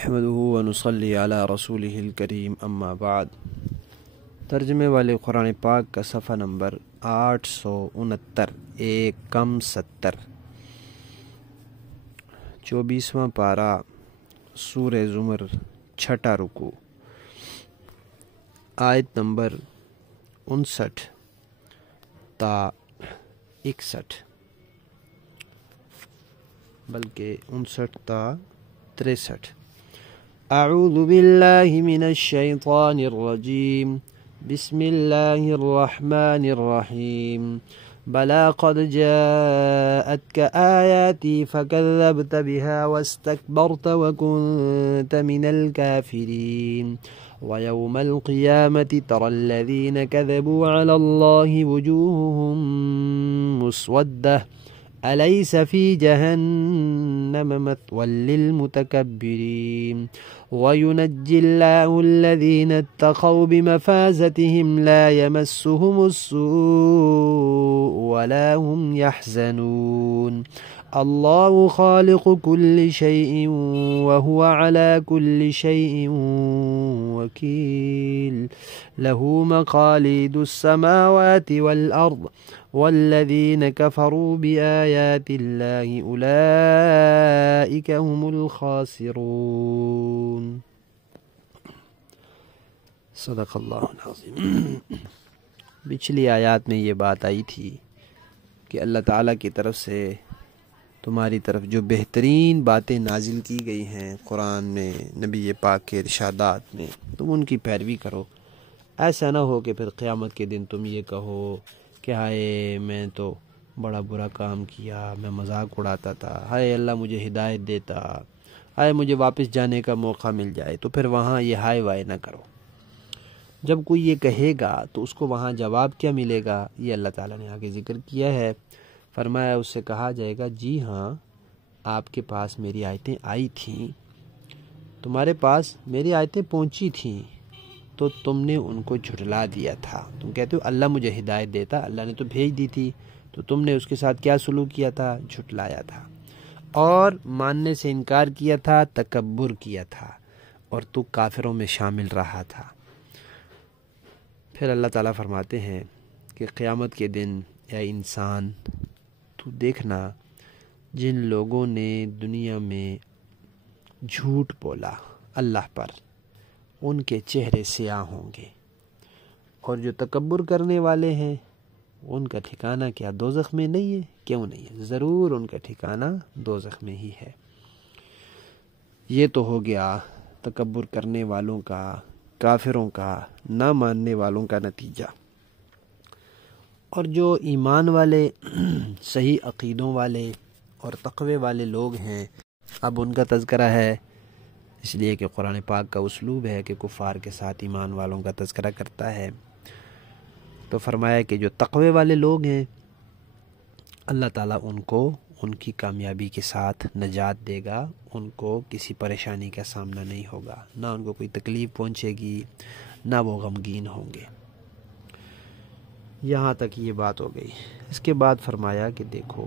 نحمده ونصلي على رسوله الکریم اما بعد۔ ترجمے والے قرآن پاک کا صفحہ نمبر 869 ایک کم 70، 24واں پارہ، سورہ زمر، چھٹا رکوع، آیت نمبر 59 تا 61، بلکہ 59 تا 63۔ اعوذ باللہ من الشیطان الرجیم، بسم اللہ الرحمن الرحیم۔ بلا قد جاءتك آیاتی فکذبت بها واستکبرت وکنت من الكافرین۔ ويوم القيامة ترى الذين كذبوا على الله وجوههم مسودة أليس في جهنم مثوى للمتكبرين۔ وينجي الله الذين اتقوا بمفازتهم لا يمسهم السوء ولا هم يحزنون۔ الله خالق كل شيء وهو على كل شيء وكيل، له مقاليد السماوات والأرض، والذين كفروا بآيات الله أولئك هم الخاسرون۔ صدق اللہ العظیم۔ پچھلی آیات میں یہ بات آئی تھی کہ اللہ تعالیٰ کی طرف سے تمہاری طرف جو بہترین باتیں نازل کی گئی ہیں قرآن میں، نبی پاک کے ارشادات میں، تم ان کی پیروی کرو۔ ایسا نہ ہو کہ پھر قیامت کے دن تم یہ کہو کہ ہائے میں تو بڑا برا کام کیا، میں مذاق اڑاتا تھا، ہائے اللہ مجھے ہدایت دیتا، ہائے مجھے واپس جانے کا موقع مل جائے، تو پھر وہاں یہ ہائے وائے نہ کرو۔ جب کوئی یہ کہے گا تو اس کو وہاں جواب کیا ملے گا، یہ اللہ تعالیٰ نے آگے ذکر کیا ہے۔ فرمایا اس سے کہا جائے گا جی ہاں آپ کے پاس میری آیتیں آئی تھیں، تمہارے پاس میری آیتیں پہنچی تھیں، تو تم نے ان کو جھٹلا دیا تھا۔ تم کہتے ہو اللہ مجھے ہدایت دیتا، اللہ نے تو بھیج دی تھی، تو تم نے اس کے ساتھ کیا سلوک کیا تھا؟ جھٹلایا تھا، اور ماننے سے انکار کیا تھا، تکبر کیا تھا، اور تو کافروں میں شامل رہا تھا۔ پھر اللہ تعالیٰ فرماتے ہیں کہ قیامت کے دن اے انسان تو دیکھنا جن لوگوں نے دنیا میں جھوٹ بولا اللہ پر، ان کے چہرے سیاہ ہوں گے، اور جو تکبر کرنے والے ہیں ان کا ٹھکانہ کیا دوزخ میں نہیں ہے؟ کیوں نہیں ہے؟ ضرور ان کا ٹھکانہ دوزخ میں ہی ہے۔ یہ تو ہو گیا تکبر کرنے والوں کا، کافروں کا، نہ ماننے والوں کا نتیجہ۔ اور جو ایمان والے، صحیح عقیدوں والے اور تقوی والے لوگ ہیں، اب ان کا تذکرہ ہے، اس لیے کہ قرآن پاک کا اسلوب ہے کہ کفار کے ساتھ ایمان والوں کا تذکرہ کرتا ہے۔ تو فرمایا کہ جو تقوی والے لوگ ہیں اللہ تعالیٰ ان کو ان کی کامیابی کے ساتھ نجات دے گا، ان کو کسی پریشانی کا سامنا نہیں ہوگا، نہ ان کو کوئی تکلیف پہنچے گی، نہ وہ غمگین ہوں گے۔ یہاں تک یہ بات ہو گئی۔ اس کے بعد فرمایا کہ دیکھو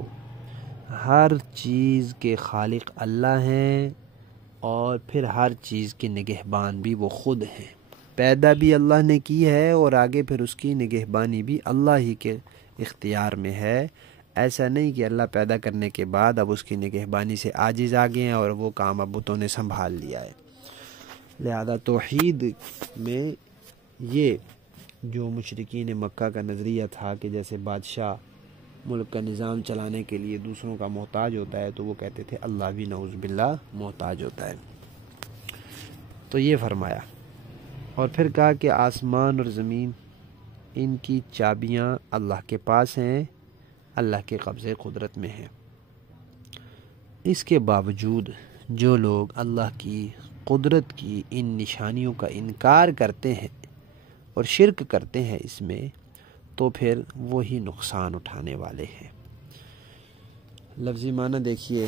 ہر چیز کے خالق اللہ ہیں، اور پھر ہر چیز کے نگہبان بھی وہ خود ہیں۔ پیدا بھی اللہ نے کی ہے، اور آگے پھر اس کی نگہبانی بھی اللہ ہی کے اختیار میں ہے۔ ایسا نہیں کہ اللہ پیدا کرنے کے بعد اب اس کی نگہبانی سے عاجز آ گئے ہیں اور وہ کام اب بتوں نے سنبھال لیا ہے۔ لہذا توحید میں یہ جو مشرکین مکہ کا نظریہ تھا کہ جیسے بادشاہ ملک کا نظام چلانے کے لیے دوسروں کا محتاج ہوتا ہے، تو وہ کہتے تھے اللہ بھی نعوذ باللہ محتاج ہوتا ہے۔ تو یہ فرمایا، اور پھر کہا کہ آسمان اور زمین ان کی چابیاں اللہ کے پاس ہیں، اللہ کے قبضے قدرت میں ہیں۔ اس کے باوجود جو لوگ اللہ کی قدرت کی ان نشانیوں کا انکار کرتے ہیں اور شرک کرتے ہیں اس میں، تو پھر وہی نقصان اٹھانے والے ہیں۔ لفظی معنی دیکھیے،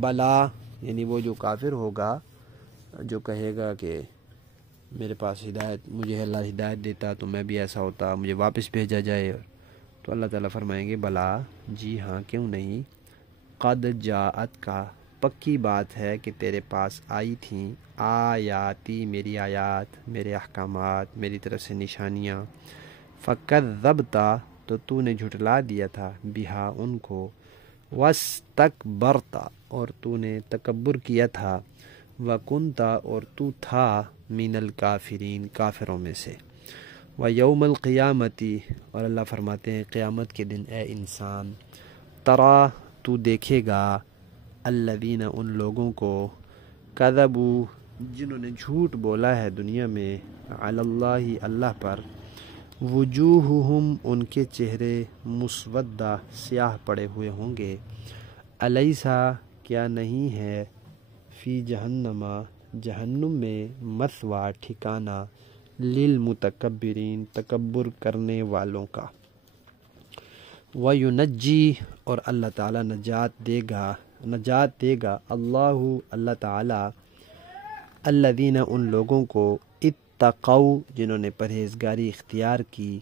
بلا یعنی وہ جو کافر ہوگا، جو کہے گا کہ میرے پاس ہدایت، مجھے اللہ ہدایت دیتا تو میں بھی ایسا ہوتا، مجھے واپس بھیجا جائے، تو اللہ تعالیٰ فرمائیں گے بلا، جی ہاں کیوں نہیں، قد جاءت کا پکی بات ہے کہ تیرے پاس آئی تھیں آیاتی میری آیات، میرے احکامات، میری طرف سے نشانیاں، فکذبتا تو تو نے جھٹلا دیا تھا، بہا ان کو، واستکبرتا اور تو نے تکبر کیا تھا، وکنتا اور تو تھا من الکافرین کافروں میں سے، ویوم القیامتی اور اللہ فرماتے ہیں قیامت کے دن اے انسان، ترا تو دیکھے گا، الذین ان لوگوں کو، کذبوا جنہوں نے جھوٹ بولا ہے دنیا میں، علی اللہ اللہ پر، وجوہہم ان کے چہرے، مسودہ سیاہ پڑے ہوئے ہوں گے، الیسا کیا نہیں ہے، فی جہنم جہنم میں، مثویٰ ٹھکانہ، للمتکبرین تکبر کرنے والوں کا، وینجی اور اللہ تعالیٰ نجات دے گا اللہ تعالیٰ، الذین ان لوگوں کو، اتقوا جنہوں نے پرہیزگاری اختیار کی،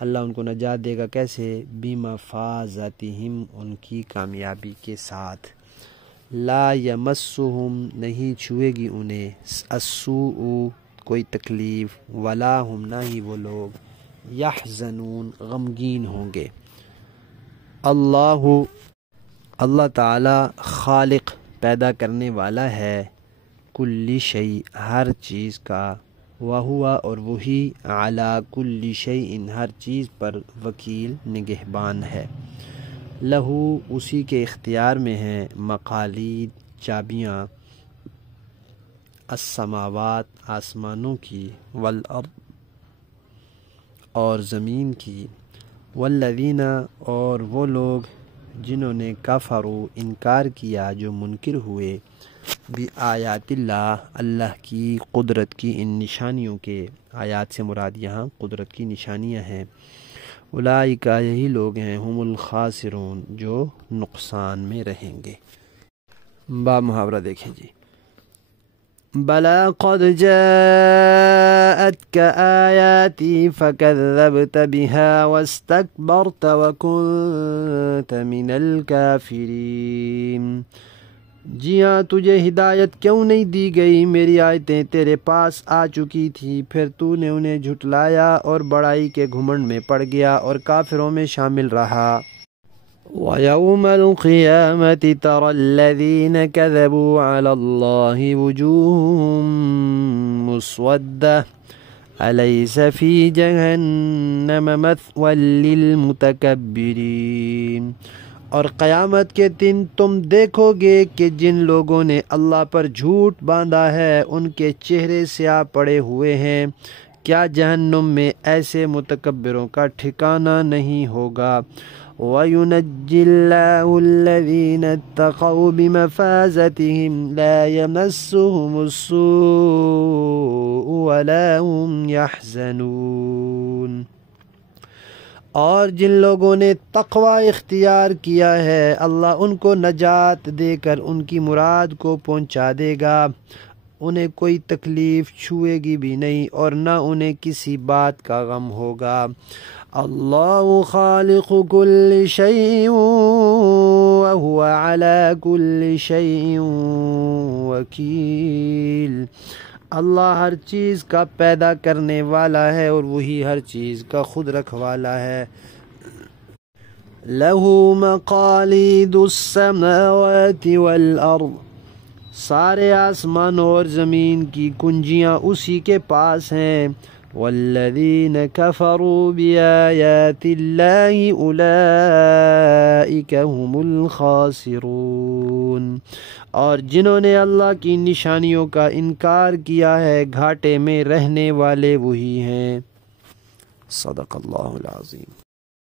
اللہ ان کو نجات دے گا کیسے، بمفازتہم ان کی کامیابی کے ساتھ، لا یمسہم نہیں چھوئے گی انہیں، السوء کوئی تکلیف، ولا ہم نہ ہی وہ لوگ، یحزنون غمگین ہوں گے۔ اللہ تعالی خالق پیدا کرنے والا ہے، کل شیء ہر چیز کا، وہو اور وہی، علی کل شیء ہر چیز پر، وکیل نگہبان ہے، لہو اسی کے اختیار میں ہیں، مقالید چابیاں، السماوات آسمانوں کی، والارض اور زمین کی، والذین اور وہ لوگ جنہوں نے کفروا انکار کیا، جو منکر ہوئے، بآیات اللہ اللہ کی قدرت کی ان نشانیوں کے، آیات سے مراد یہاں قدرت کی نشانیاں ہیں، اولئک یہی لوگ ہیں، ہم الخاسرون جو نقصان میں رہیں گے۔ با محاورہ دیکھیں جی، بلا قد جاءتك آیاتی فکذبت بها واستکبرت وکنت من الکافرین، جی ہاں تجھے ہدایت کیوں نہیں دی گئی، میری آیتیں تیرے پاس آ چکی تھی، پھر تو نے انہیں جھٹلایا اور بڑائی کے گھمنڈ میں پڑ گیا اور کافروں میں شامل رہا۔ وَيَوْمَ الْقِيَامَةِ تَرَى الَّذِينَ كَذَبُوا عَلَى اللَّهِ وُجُوهُهُم مُّسْوَدَّةٌ أَلَيْسَ فِي جَهَنَّمَ مَثْوًى لِّلْمُتَكَبِّرِينَ، اور قیامت کے دن تم دیکھو گے کہ جن لوگوں نے اللہ پر جھوٹ باندھا ہے ان کے چہرے سیاہ پڑے ہوئے ہیں، کیا جہنم میں ایسے متکبروں کا ٹھکانہ نہیں ہوگا۔ وَيُنَجِّي اللَّهُ الَّذِينَ اتَّقَوْا بِمَفَازَتِهِمْ لَا يَمَسُّهُمُ السُّوءُ وَلَا هُمْ يَحْزَنُونَ، اور جن لوگوں نے تقوی اختیار کیا ہے اللہ ان کو نجات دے کر ان کی مراد کو پہنچا دے گا، انہیں کوئی تکلیف چھوئے گی بھی نہیں اور نہ انہیں کسی بات کا غم ہوگا۔ اللہ خالق کل شیء وہو علی کل شیء وکیل، اللہ ہر چیز کا پیدا کرنے والا ہے اور وہی ہر چیز کا خود رکھوالا ہے۔ لہ مقالید السماوات والارض، سارے آسمان اور زمین کی کنجیاں اسی کے پاس ہیں، والذین کفروا بآیات اللہ اولئک هم الخاسرون، اور جنہوں نے اللہ کی نشانیوں کا انکار کیا ہے گھاٹے میں رہنے والے وہی ہیں۔ صدق اللہ العظیم۔